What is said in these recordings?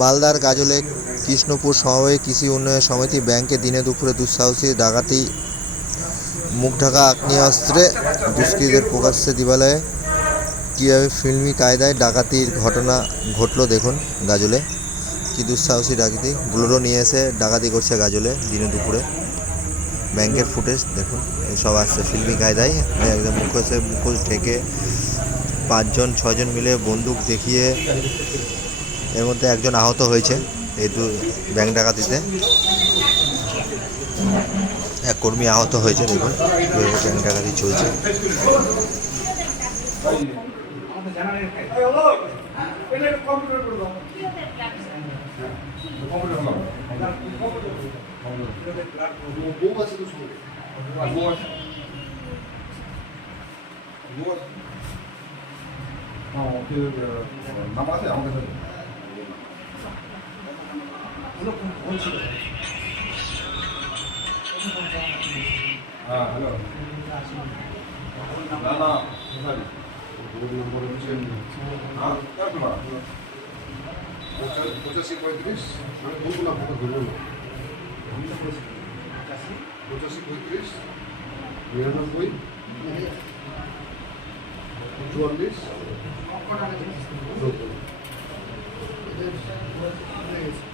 মালদার গাজলে কৃষ্ণপুর সমবায় কৃষি উন্নয়ন সমিতি ব্যাংকে দিনে দুপুরে দুঃসাহসী ডাকাতি, মুখঢাকা আগ্নেয়াস্ত্রে দুষ্কৃতীদের প্রকাশ্যে দিবালয়ে কীভাবে ফিল্মি কায়দায় ডাকাতির ঘটনা ঘটলো দেখুন গাজলে। কি দুঃসাহসী ডাকাতি, বুলোরো নিয়ে এসে ডাকাতি করছে গাজলে দিনে দুপুরে। ব্যাংকের ফুটেজ দেখুন সব আসছে ফিল্মি কায়দায়। একদম মুখোশে মুখোশ ঢেকে পাঁচজন ছজন মিলে বন্দুক দেখিয়ে এর মধ্যে একজন আহত হয়েছে এই দু ব্যাংক ডাকাতিতে। এক কর্মী আহত হয়েছে, দেখুন ব্যাংক ডাকাতি চলছে। বউ আছে 무조건 원칙이에요. 아, 그럼. 나나, 대사리. 모르는 거를 지금. 아, 따지 마. 보자식 보여드리스? 누구나 보고 그러는 보자식 보여드리스? 미안한 보이? 좋아한 리스? 좋아한 리스?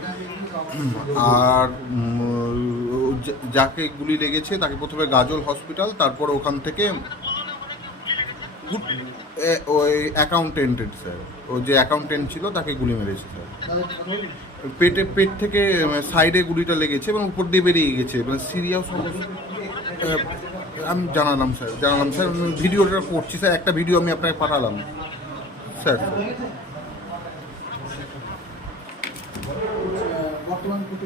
আর যাকে গুলি লেগেছে তাকে প্রথমে গাজল হসপিটাল, তারপর ওখান থেকে ওই অ্যাকাউন্টেন্টের স্যার ও যে অ্যাকাউন্টেন্ট ছিল, তাকে গুলি মেরেছে স্যার পেটে, পেট থেকে সাইডে গুলিটা লেগেছে এবং উপর দিয়ে বেরিয়ে গেছে। মানে সিরিয়াস আমি জানালাম স্যার জানালাম স্যার ভিডিওটা করছি স্যার একটা ভিডিও আমি আপনাকে পাঠালাম স্যার पाठवण कुठे